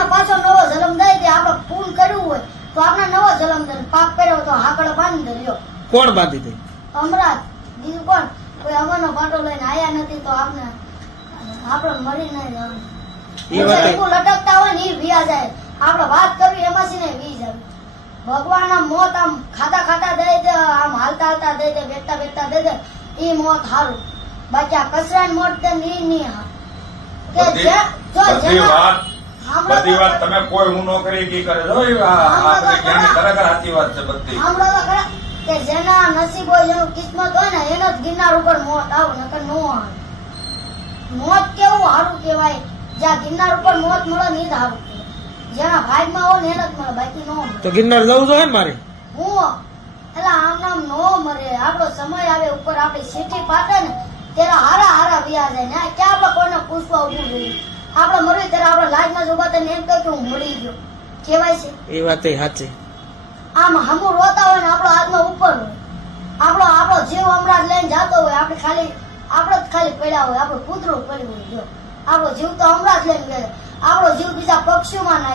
આપણને પાછો નવો જન્મ દે તે આપણે પૂન કર્યું હોય તો આપણે નવો જન્મ દે, પાપ કર્યો તો હાકડ બાંધી દે લ્યો. કોણ બાંધી દે? અમરાજ બીજું કોણ? કોઈ અમરનો પાટો લઈને આયા નથી તો આપણે મરી નહીં જવાનું. એ વાત લટકતા હોય ને એ વિયા જાય. આપણે વાત કરવી એમાં છે ને વી જાય. ભગવાન આમ મોત આમ ખાતા ખાતા દે દે, આમ હાલતા હાલતા દે દે, બેઠતા બેઠતા દે દે, એ મોત હારું. બાકી આ કચરાની મોત દે ની હા કે બધી વાત તમે કોઈ હું નો કરી કી કરે છો. ખરેખર સાચી વાત છે બધી. હમણાં તો ખરા કે જેના નસીબ હોય, જેનું કિસ્મત હોય ને એને જ ગિરનાર ઉપર મોત આવે, નકર નો આવે. મોત કેવું સારું કહેવાય, જ્યાં ગિરનાર ઉપર મોત મળે ને એ જ સારું કહેવાય. જેના ભાગમાં હોય ને એને જ મળે, બાકી નો મળે. તો ગિરનાર જવું જોઈએ ને મારે? હું એટલે આમ નામ નો મરે. આપણો સમય આવે ઉપર આપણી સીટી પાકે ને ત્યારે હારા હારા વ્યા જાય ને ક્યાં આપણે કોઈને પૂછવા ઉભું જોઈએ. આપણે મરી ત્યારે આપણે લાજમાં જ ઉભા થઈને એમ કહે કે હું મરી ગયો કહેવાય છે. એ વાત સાચી. આમ હમું રોતા હોય ને આપણો હાથમાં ઉપર હોય, આપણો જીવ હમણાં જ લઈને જતો હોય, આપણે જ ખાલી પડ્યા હોય, આપણું કૂતરું પડ્યું હોય. જો આપણો જીવ તો હમણાં જ લઈને ગયો, આપણો જીવ બીજા પક્ષીઓમાં નાખી